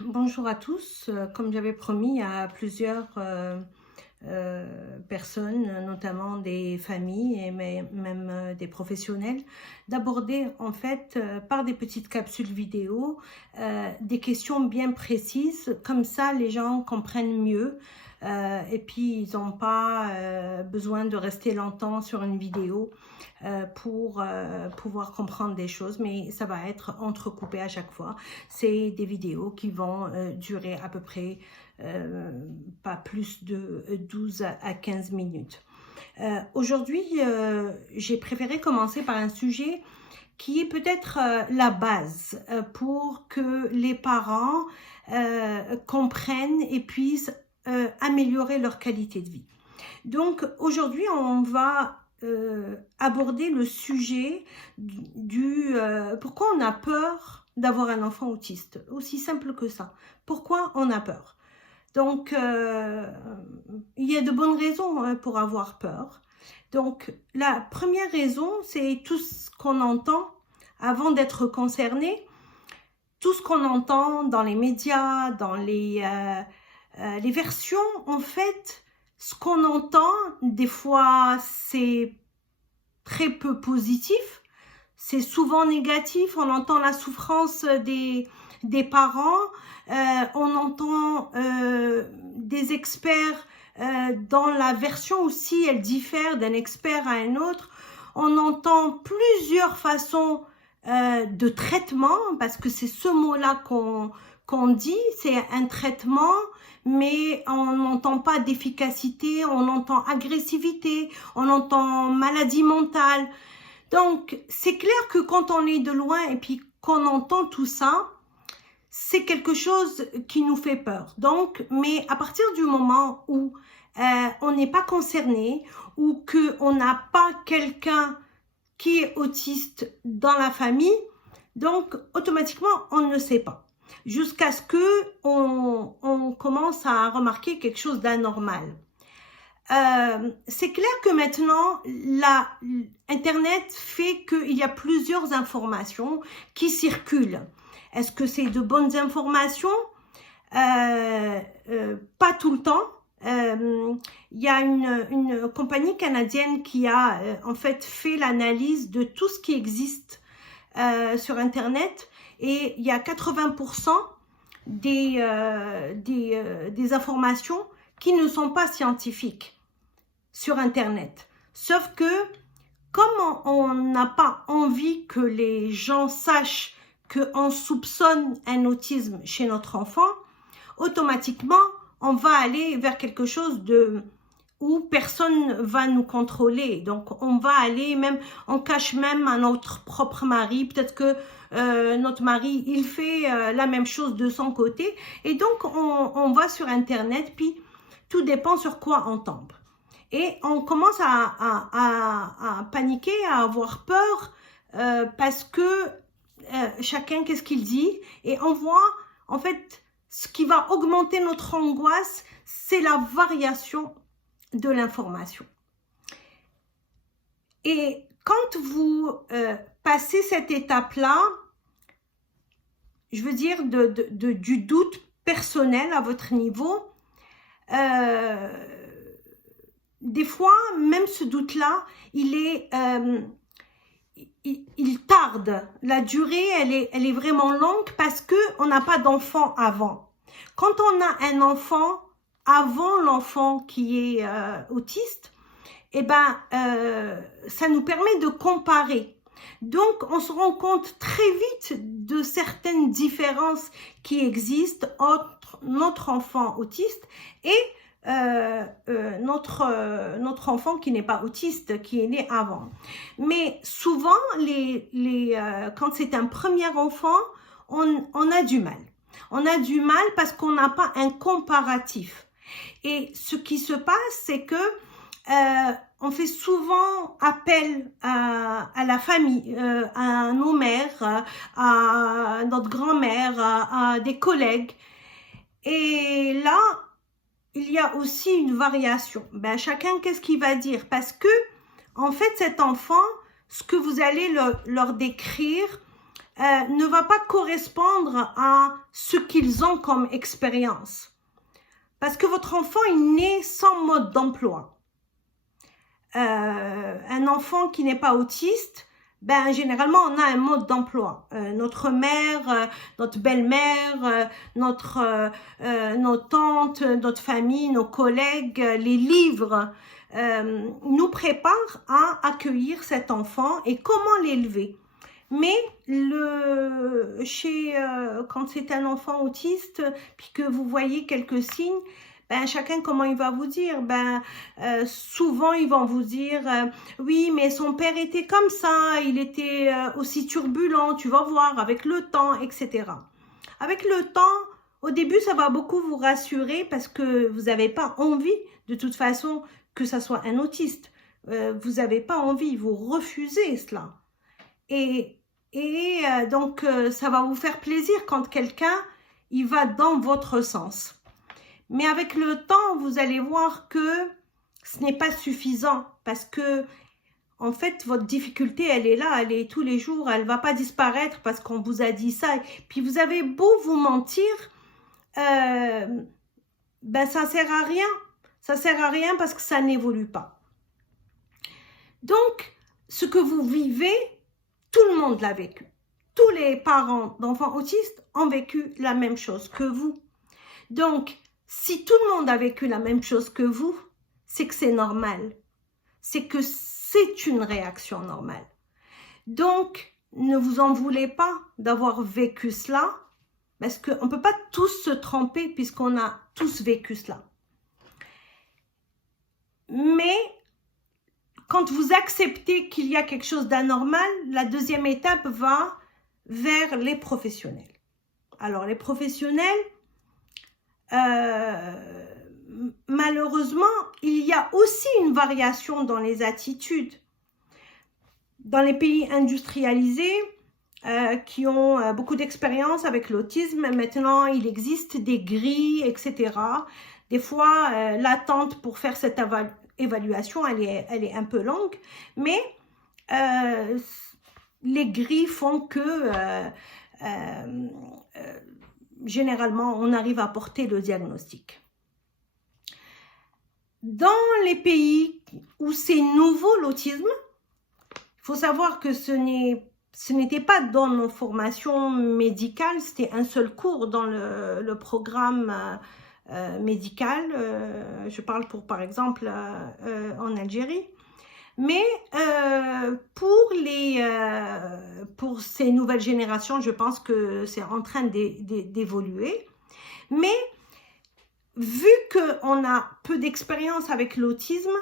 Bonjour à tous. Comme j'avais promis à plusieurs personnes, notamment des familles et même des professionnels, d'aborder en fait par des petites capsules vidéo des questions bien précises. Comme ça, les gens comprennent mieux et puis ils n'ont pas besoin de rester longtemps sur une vidéo pour pouvoir comprendre des choses, mais ça va être entrecoupé à chaque fois. C'est des vidéos qui vont durer à peu près pas plus de 12 à 15 minutes. Aujourd'hui, j'ai préféré commencer par un sujet qui est peut-être la base pour que les parents comprennent et puissent améliorer leur qualité de vie. Donc aujourd'hui, on va aborder le sujet du pourquoi on a peur d'avoir un enfant autiste. Aussi simple que ça. Pourquoi on a peur? Donc, il y a de bonnes raisons pour avoir peur. Donc, la première raison, c'est tout ce qu'on entend avant d'être concerné, tout ce qu'on entend dans les médias, dans les versions, en fait, ce qu'on entend, des fois, c'est très peu positif, c'est souvent négatif. On entend la souffrance des parents, on entend des experts dans la version aussi, elle diffère d'un expert à un autre. On entend plusieurs façons de traitement, parce que c'est ce mot-là qu'on dit, c'est un traitement, mais on n'entend pas d'efficacité, on entend agressivité, on entend maladie mentale. Donc, c'est clair que quand on est de loin et puis qu'on entend tout ça, c'est quelque chose qui nous fait peur. Donc, mais à partir du moment où on n'est pas concerné ou qu'on n'a pas quelqu'un qui est autiste dans la famille, donc automatiquement on ne sait pas. Jusqu'à ce qu'on commence à remarquer quelque chose d'anormal. C'est clair que maintenant, Internet fait qu'il y a plusieurs informations qui circulent. Est-ce que c'est de bonnes informations? Pas tout le temps. Il y a une compagnie canadienne qui a en fait l'analyse de tout ce qui existe sur Internet, et il y a 80% des informations qui ne sont pas scientifiques sur Internet. Sauf que, comme on n'a pas envie que les gens sachent qu'on soupçonne un autisme chez notre enfant, automatiquement, on va aller vers quelque chose où personne va nous contrôler. Donc, on va aller même, on cache même à notre propre mari. Peut-être que notre mari, il fait la même chose de son côté. Et donc, on va sur Internet, puis tout dépend sur quoi on tombe. Et on commence à paniquer, à avoir peur, parce que chacun, qu'est-ce qu'il dit? Et on voit, en fait, ce qui va augmenter notre angoisse, c'est la variation de l'information. Et quand vous passez cette étape-là, je veux dire du doute personnel à votre niveau, des fois, même ce doute-là, il tarde. La durée, elle est vraiment longue parce qu'on n'a pas d'enfant avant. Quand on a un enfant avant l'enfant qui est autiste, eh ben, ça nous permet de comparer. Donc, on se rend compte très vite de certaines différences qui existent entre notre enfant autiste et notre enfant qui n'est pas autiste, qui est né avant. Mais souvent, quand c'est un premier enfant, on a du mal. On a du mal parce qu'on n'a pas un comparatif. Et ce qui se passe, c'est que on fait souvent appel à la famille, à nos mères, à notre grand-mère, à des collègues. Et là, il y a aussi une variation. Ben, chacun, qu'est-ce qu'il va dire? Parce que, en fait, cet enfant, ce que vous allez leur décrire, ne va pas correspondre à ce qu'ils ont comme expérience. Parce que votre enfant est né sans mode d'emploi. Un enfant qui n'est pas autiste, ben, généralement, on a un mode d'emploi. Notre mère, notre belle-mère, nos tantes, notre famille, nos collègues, les livres nous préparent à accueillir cet enfant et comment l'élever. Mais quand c'est un enfant autiste, puis que vous voyez quelques signes, ben, chacun, comment il va vous dire? Ben, souvent, ils vont vous dire oui, mais son père était comme ça, il était aussi turbulent, tu vas voir, avec le temps, etc. Avec le temps, au début, ça va beaucoup vous rassurer parce que vous n'avez pas envie, de toute façon, que ça soit un autiste. Vous n'avez pas envie, vous refusez cela. Donc, ça va vous faire plaisir quand quelqu'un, il va dans votre sens. Mais avec le temps, vous allez voir que ce n'est pas suffisant parce que, en fait, votre difficulté, elle est là, elle est tous les jours, elle ne va pas disparaître parce qu'on vous a dit ça. Puis vous avez beau vous mentir, ben ça ne sert à rien. Ça ne sert à rien parce que ça n'évolue pas. Donc, ce que vous vivez, tout le monde l'a vécu. Tous les parents d'enfants autistes ont vécu la même chose que vous. Donc, si tout le monde a vécu la même chose que vous, c'est que c'est normal. C'est que c'est une réaction normale. Donc, ne vous en voulez pas d'avoir vécu cela, parce qu'on ne peut pas tous se tromper puisqu'on a tous vécu cela. Mais, quand vous acceptez qu'il y a quelque chose d'anormal, la deuxième étape va vers les professionnels. Alors, les professionnels, malheureusement, il y a aussi une variation dans les attitudes. Dans les pays industrialisés qui ont beaucoup d'expérience avec l'autisme, maintenant, il existe des grilles, etc. Des fois, l'attente pour faire cette évaluation, elle est un peu longue, mais les grilles font que généralement, on arrive à porter le diagnostic. Dans les pays où c'est nouveau l'autisme, il faut savoir que ce n'était pas dans nos formations médicales, c'était un seul cours dans le programme médical. Je parle par exemple, en Algérie. Mais pour ces nouvelles générations, je pense que c'est en train d'évoluer. Mais vu qu'on a peu d'expérience avec l'autisme,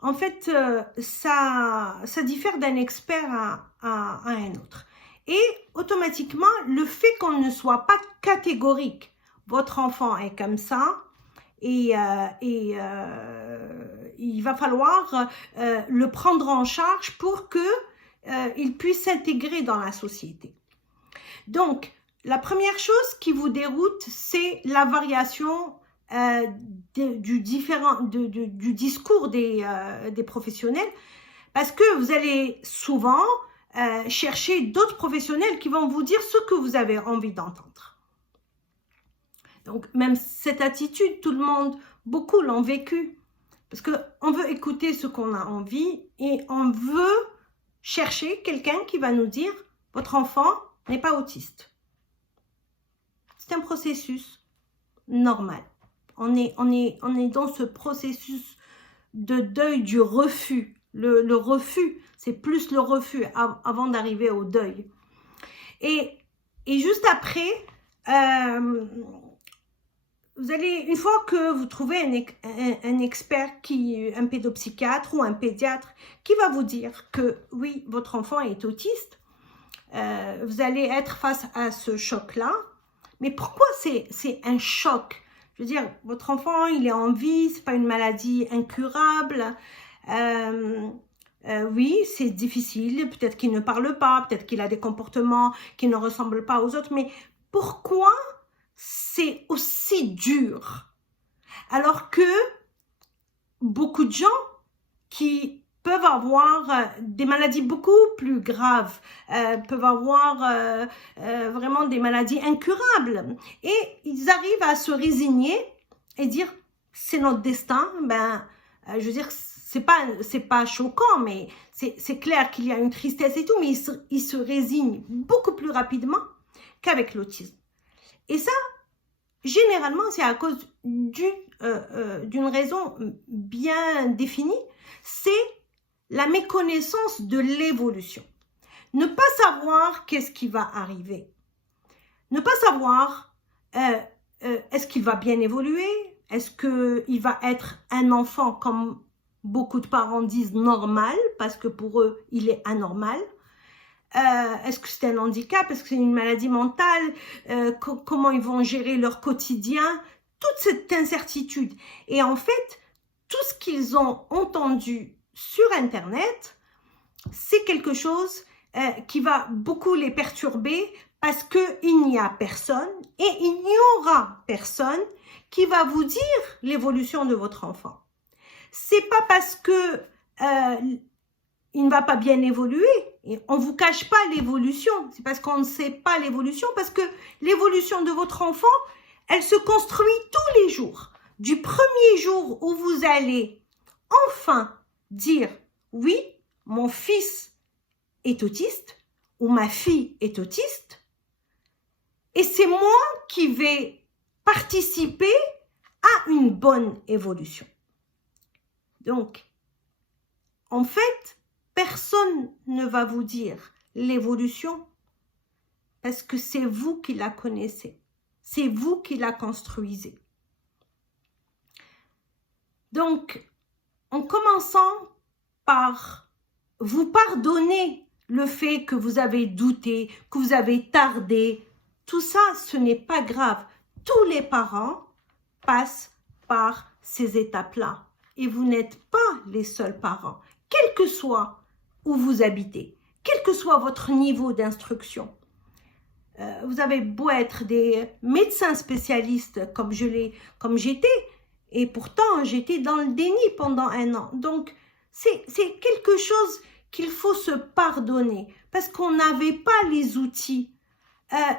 en fait, ça diffère d'un expert à un autre. Et automatiquement, le fait qu'on ne soit pas catégorique, votre enfant est comme ça, et il va falloir le prendre en charge pour qu'il puisse s'intégrer dans la société. Donc, la première chose qui vous déroute, c'est la variation du discours des professionnels, parce que vous allez souvent chercher d'autres professionnels qui vont vous dire ce que vous avez envie d'entendre. Donc, même cette attitude, beaucoup l'ont vécu. Parce qu'on veut écouter ce qu'on a envie et on veut chercher quelqu'un qui va nous dire « Votre enfant n'est pas autiste ». C'est un processus normal. On est dans ce processus de deuil du refus. Le refus, c'est plus le refus avant d'arriver au deuil. Et juste après, vous allez, une fois que vous trouvez un expert, un pédopsychiatre ou un pédiatre, qui va vous dire que oui, votre enfant est autiste, vous allez être face à ce choc-là. Mais pourquoi c'est un choc? Je veux dire, votre enfant, il est en vie, c'est pas une maladie incurable. Oui, c'est difficile, peut-être qu'il ne parle pas, peut-être qu'il a des comportements qui ne ressemblent pas aux autres, mais pourquoi c'est aussi dur? Alors que beaucoup de gens qui peuvent avoir des maladies beaucoup plus graves, peuvent avoir vraiment des maladies incurables. Et ils arrivent à se résigner et dire, c'est notre destin. Ben, je veux dire, c'est pas choquant, mais c'est clair qu'il y a une tristesse et tout, mais ils se résignent beaucoup plus rapidement qu'avec l'autisme. Et ça, généralement, c'est à cause d'une raison bien définie, c'est la méconnaissance de l'évolution. Ne pas savoir qu'est-ce qui va arriver. Ne pas savoir est-ce qu'il va bien évoluer, est-ce qu'il va être un enfant comme beaucoup de parents disent normal, parce que pour eux, il est anormal. Est-ce que c'est un handicap, est-ce que c'est une maladie mentale, comment ils vont gérer leur quotidien, toute cette incertitude. Et en fait, tout ce qu'ils ont entendu sur Internet, c'est quelque chose qui va beaucoup les perturber parce qu'il n'y a personne et il n'y aura personne qui va vous dire l'évolution de votre enfant. C'est pas parce que il ne va pas bien évoluer. Et on ne vous cache pas l'évolution. C'est parce qu'on ne sait pas l'évolution, parce que l'évolution de votre enfant, elle se construit tous les jours. Du premier jour où vous allez enfin dire « Oui, mon fils est autiste » ou « Ma fille est autiste » et c'est moi qui vais participer à une bonne évolution. Donc, en fait, personne ne va vous dire l'évolution parce que c'est vous qui la connaissez. C'est vous qui la construisez. Donc, en commençant par vous pardonner le fait que vous avez douté, que vous avez tardé, tout ça, ce n'est pas grave. Tous les parents passent par ces étapes-là. Et vous n'êtes pas les seuls parents, quel que soit où vous habitez, quel que soit votre niveau d'instruction. Vous avez beau être des médecins spécialistes comme j'étais, et pourtant j'étais dans le déni pendant 1 an. Donc c'est quelque chose qu'il faut se pardonner parce qu'on n'avait pas les outils.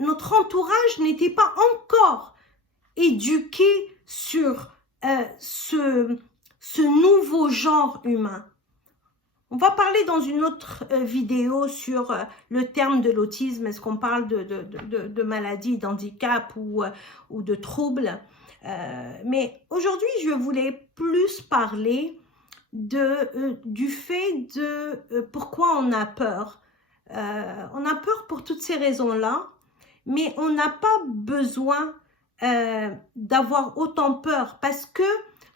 Notre entourage n'était pas encore éduqué sur ce nouveau genre humain. On va parler dans une autre vidéo sur le terme de l'autisme. Est-ce qu'on parle de maladie, d'handicap ou de troubles? Mais aujourd'hui, je voulais plus parler du fait de pourquoi on a peur. On a peur pour toutes ces raisons-là, mais on n'a pas besoin d'avoir autant peur parce que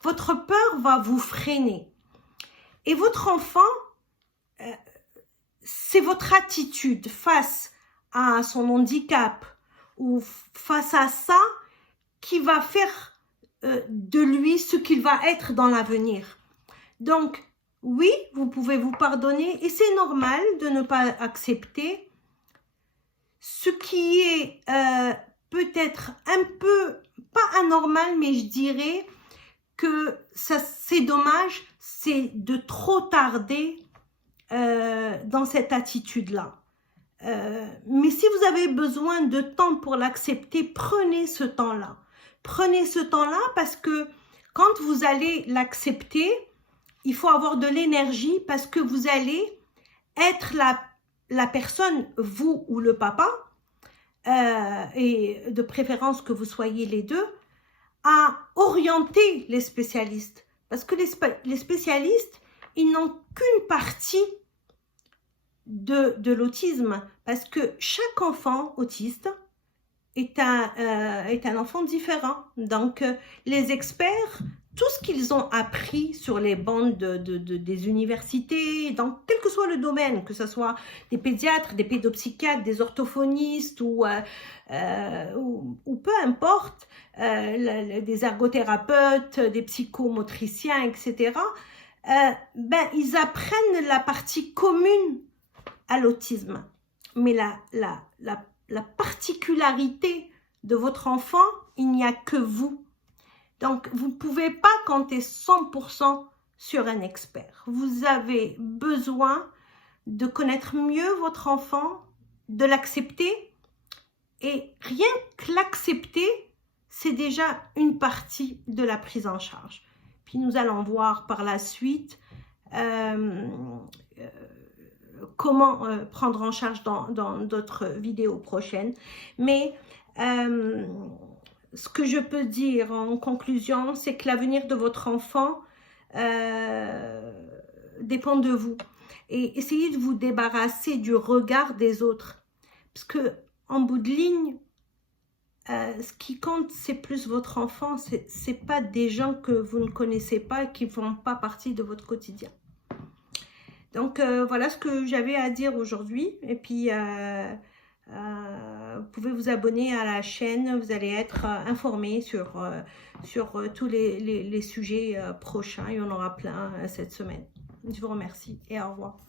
votre peur va vous freiner. Et votre enfant, c'est votre attitude face à son handicap ou face à ça qui va faire de lui ce qu'il va être dans l'avenir. Donc, oui, vous pouvez vous pardonner et c'est normal de ne pas accepter ce qui est peut-être un peu, pas anormal, mais je dirais que c'est dommage, c'est de trop tarder dans cette attitude-là. Mais si vous avez besoin de temps pour l'accepter, prenez ce temps-là. Prenez ce temps-là parce que quand vous allez l'accepter, il faut avoir de l'énergie parce que vous allez être la personne, vous ou le papa, et de préférence que vous soyez les deux, à orienter les spécialistes. Parce que les spécialistes, ils n'ont qu'une partie de l'autisme. Parce que chaque enfant autiste est un enfant différent. Donc, les experts, tout ce qu'ils ont appris sur les bancs des universités, dans quel que soit le domaine, que ce soit des pédiatres, des pédopsychiatres, des orthophonistes ou peu importe, des ergothérapeutes, des psychomotriciens, etc., ils apprennent la partie commune à l'autisme. Mais la particularité de votre enfant, il n'y a que vous. Donc, vous ne pouvez pas compter 100% sur un expert. Vous avez besoin de connaître mieux votre enfant, de l'accepter. Et rien que l'accepter, c'est déjà une partie de la prise en charge. Puis nous allons voir par la suite comment prendre en charge dans d'autres vidéos prochaines. Mais ce que je peux dire en conclusion, c'est que l'avenir de votre enfant dépend de vous. Et essayez de vous débarrasser du regard des autres. Parce que en bout de ligne, ce qui compte, c'est plus votre enfant. C'est pas des gens que vous ne connaissez pas et qui ne font pas partie de votre quotidien. Donc, voilà ce que j'avais à dire aujourd'hui. Et puis, vous pouvez vous abonner à la chaîne. Vous allez être informé sur tous les sujets prochains. Il y en aura plein cette semaine. Je vous remercie et au revoir.